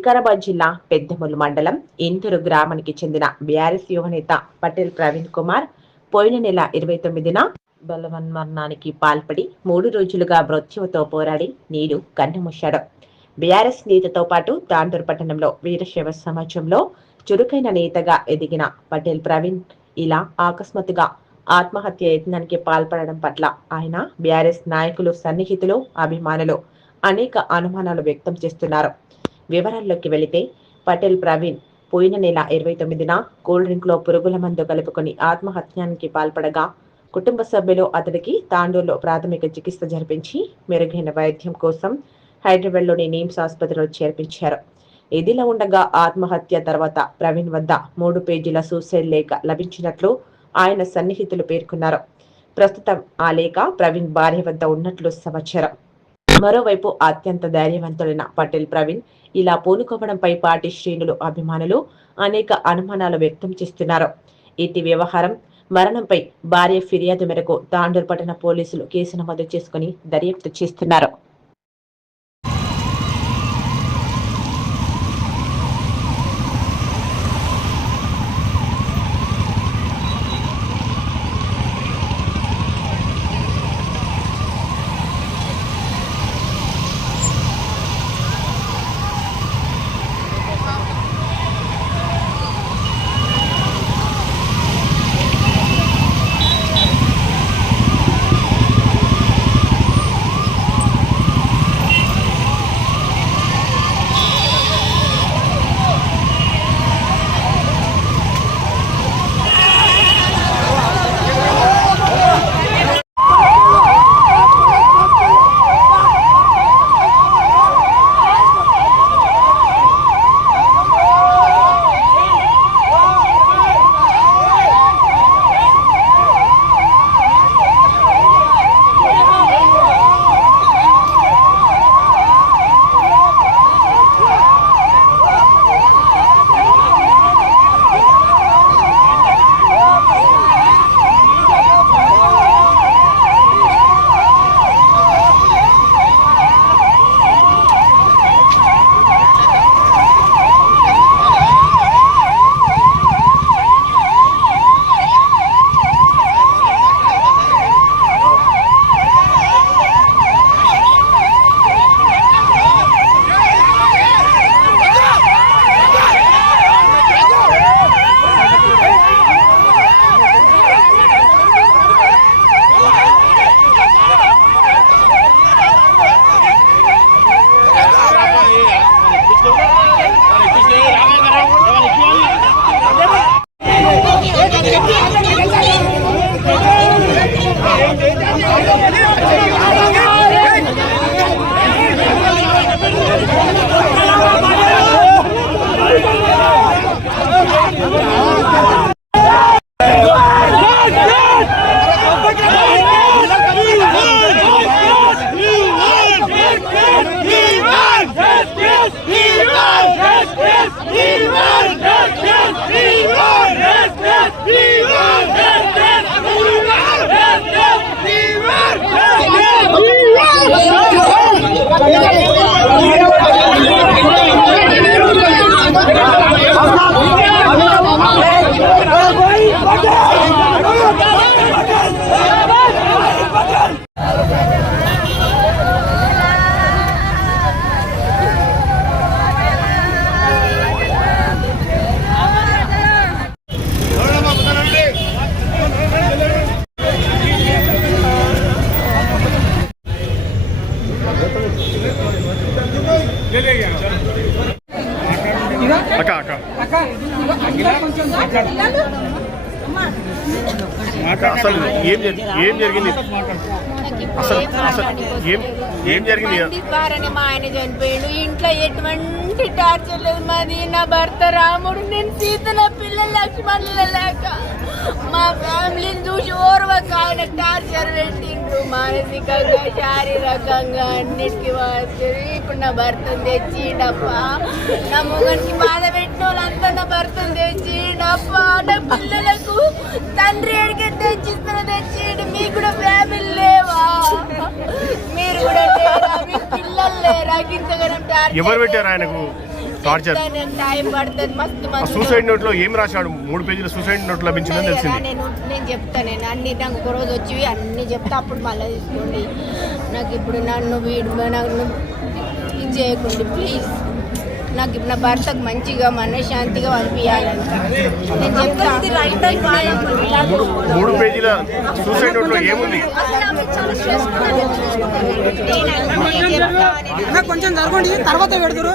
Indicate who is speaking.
Speaker 1: వికారాబాద్ జిల్లా పెద్దములు మండలం ఇందురు గ్రామానికి చెందిన బీఆర్ఎస్ యువనేత పటేల్ ప్రవీణ్ కుమార్ పోయిన నెల ఇరవై తొమ్మిదిన బలవన్మరణానికి పాల్పడి మూడు రోజులుగా మృత్యువుతో పోరాడి నీరు కన్నుమూశాడు. బీఆర్ఎస్ నేతతో పాటు తాండూరు పట్టణంలో వీరశైవ సమాజంలో చురుకైన నేతగా ఎదిగిన పటేల్ ప్రవీణ్ ఇలా ఆకస్మాత్తుగా ఆత్మహత్య యత్నానికి పాల్పడడం పట్ల ఆయన బీఆర్ఎస్ నాయకులు సన్నిహితులు అభిమానులు అనేక అనుమానాలు వ్యక్తం చేస్తున్నారు. వివరాల్లోకి వెళితే పటేల్ ప్రవీణ్ పోయిన నెల ఇరవై తొమ్మిదిన కూల్ డ్రింక్లో పురుగుల మందు కలుపుకొని ఆత్మహత్యానికి పాల్పడగా కుటుంబ సభ్యులు అతడికి తాండూరులో ప్రాథమిక చికిత్స జరిపించి మెరుగైన వైద్యం కోసం హైదరాబాద్లోని నిమ్స్ ఆసుపత్రిలో చేర్పించారు. ఇదిలా ఉండగా ఆత్మహత్య తర్వాత ప్రవీణ్ వద్ద మూడు పేజీల సూసైడ్ లేఖ లభించినట్లు ఆయన సన్నిహితులు పేర్కొన్నారు. ప్రస్తుతం ఆ లేఖ ప్రవీణ్ భార్య వద్ద ఉన్నట్లు సమాచారం. మరోవైపు అత్యంత ధైర్యవంతుడైన పటేల్ ప్రవీణ్ ఇలా పూనుకోవడంపై పార్టీ శ్రేణులు అభిమానులు అనేక అనుమానాలు వ్యక్తం చేస్తున్నారు. ఇటీ వ్యవహారం మరణంపై భార్య ఫిర్యాదు మేరకు తాండూరు పట్టణ పోలీసులు కేసు నమోదు చేసుకుని దర్యాప్తు చేస్తున్నారు.
Speaker 2: ¡Vamos! అసలు ఏం ఏం జరిగింది? అసలు అసలు ఏం ఏం జరిగింది?
Speaker 3: ద్వారానే మా ఆయన చనిపోయాడు. ఇంట్లో ఎటువంటి టార్చర్ లేదు. మాది నా భర్త రాముడు నేను సీత నా పిల్లలు లక్ష్మణుల లేక. మా ఫ్యామిలీని చూసి ఓర్వక ఆయన టార్చర్ పెట్టిండు. మానసికంగా శారీరకంగా అన్నిటికీ ఇప్పుడు నా భర్తను తెచ్చిండప్ప నా మొగనికి బాధ పెట్టి వాళ్ళంతా నా భర్తను తెచ్చిండప్ప నా పిల్లలకు తండ్రి ఎడికి తెచ్చిస్తున్న తెచ్చిండు. మీకు కూడా ఫ్యామిలీ లేవా? మీరు కూడా లేరా? మీ పిల్లలు లేరా? ఇంతగానం
Speaker 2: ఎవరు పెట్టారు ఆయనకు? టార్చర్
Speaker 3: టైం పడుతుంది. మస్తు మస్తు
Speaker 2: సూసైడ్ నోట్లో ఏం రాశాడు? మూడు పేజీల సూసైడ్ నోట్ లభించిందని తెలిసింది.
Speaker 3: నేను నేను చెప్తా నేను అన్ని నాకు ఒక రోజు వచ్చి అన్ని చెప్తా అప్పుడు మళ్ళీ తీసుకోండి. నాకు ఇప్పుడు నన్ను వీడు నన్ను ఇది చేయకండి ప్లీజ్ నాకు ఇప్పుడు నా భర్తకు మంచిగా మనశ్శాంతిగా పంపించాలంట నేను చెప్తాను
Speaker 4: కొంచెం జరగండి తర్వాత పెడతారు